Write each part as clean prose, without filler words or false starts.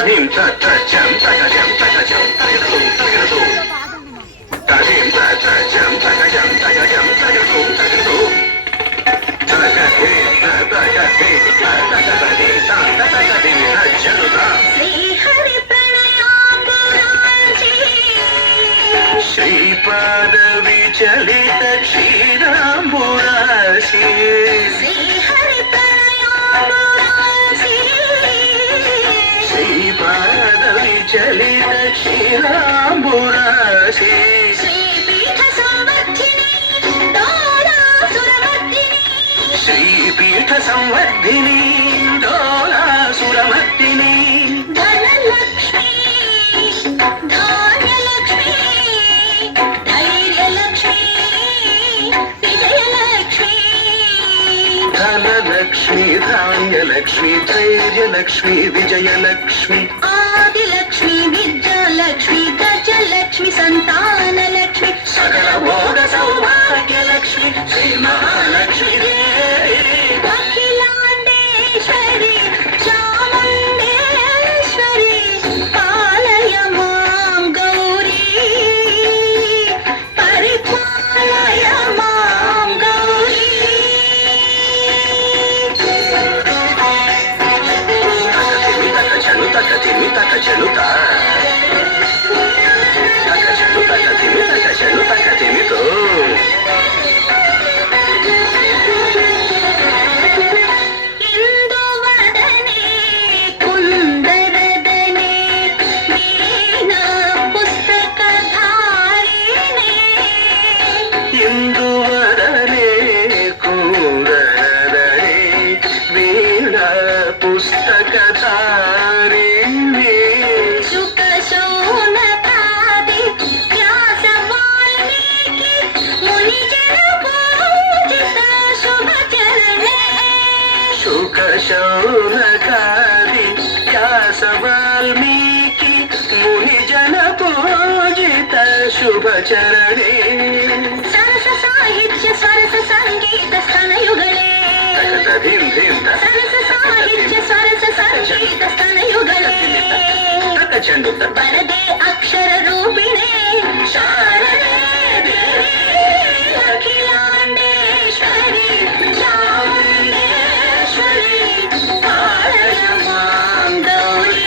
తదిం తచ్చం తగజం తగజం తగజం తగజం తదిం తచ్చం తగజం తగజం తగజం తగజం తగజే తగజే తగజే తగజే జలుదా శ్రీహరి ప్రణయాంబురాంచి శ్రీపాద విచలిత క్షీరాంబురాశి శ్రీహరి ప్రణయాంబురాంచి శ్రీపాద విచలిత క్షీరాంబురాశి శ్రీపీఠ సంవర్ధిని డోలాసురమర్దిని శ్రీపీఠ సంవర్ధిని డోలాసురమర్దిని ధనలక్ష్మి ధాన్యలక్ష్మి ధైర్యలక్ష్మి విజయలక్ష్మి ధనలక్ష్మి ధాన్యలక్ష్మి ధైర్యలక్ష్మి విజయలక్ష్మి ఆదిలక్ష్మి విద్యాలక్ష్మి గజలక్ష్మి సంతానలక్ష్మి సకల భోగ సౌభాగ్యలక్ష్మి శ్రీ మహాలక్ష్మి అఖిలాండేశ్వరి చాముండేశ్వరి పాలయ మాం గౌరీ పరిపాలయ మాం గౌరీ ఇందువదనే కుందరదనే వీణా పుస్తకధారిణే ఇందువదనే కుందరదనే వీణా పుస్తకధారిణే శుక శౌనకాది వ్యాస వాల్మీకి మునిజన పూజిత శుభచరణే శుక శౌనకాది వ్యాస వాల్మీకి మునిజన పూజిత ಶುಭಚರಣೆ ಸರಸ ಸಾಹಿತ್ಯ ಸರಸ ಸಂಗೀತ ಸ್ತನಯುಗಳೇ ಸರಸ ಸಾಹಿತ್ಯ ಸರಸ ಸಂಗೀತ ಸ್ತನಯುಗಳೇ ಬರದೆ ಅಕ್ಷರ ರೂಪಿಣೆ ಶಾರದೆ ದೇವಿ ಅಖಿಲಾಂಡೇಶ್ವರಿ ಚಾಮುಂಡೇಶ್ವರಿ ಪಾಲಯ ಮಾಂ ಗೌರಿ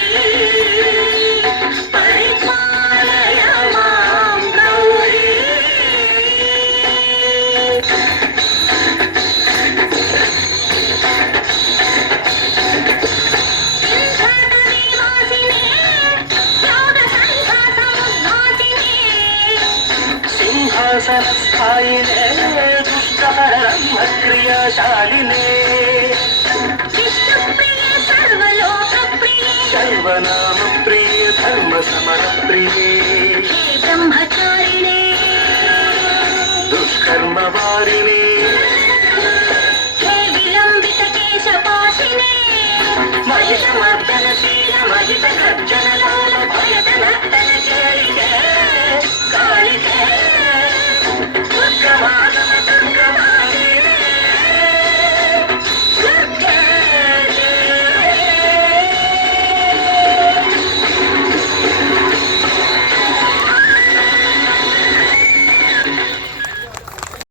ಪರಿಪಾಲಯ ಮಾಂ ಗೌರಿ ಸಿಂಹಾಸನಸ್ಥಾಯಿನೇ ದುಷ್ಟಹರಕ್ರಿಯಾಶಾಲಿನೇ ವಿಷ್ಣುಪ್ರಿಯೆ ಸರ್ವಲೋಕಪ್ರಿಯೆ ಸರ್ವನಾಮ ಪ್ರಿಯೆ ಧರ್ಮ ಸಮರ ಪ್ರಿಯೆ ಹೇ ಬ್ರಹ್ಮಚಾರಿಣೇ ದುಷ್ಕರ್ಮ ವಾರಿಣೆ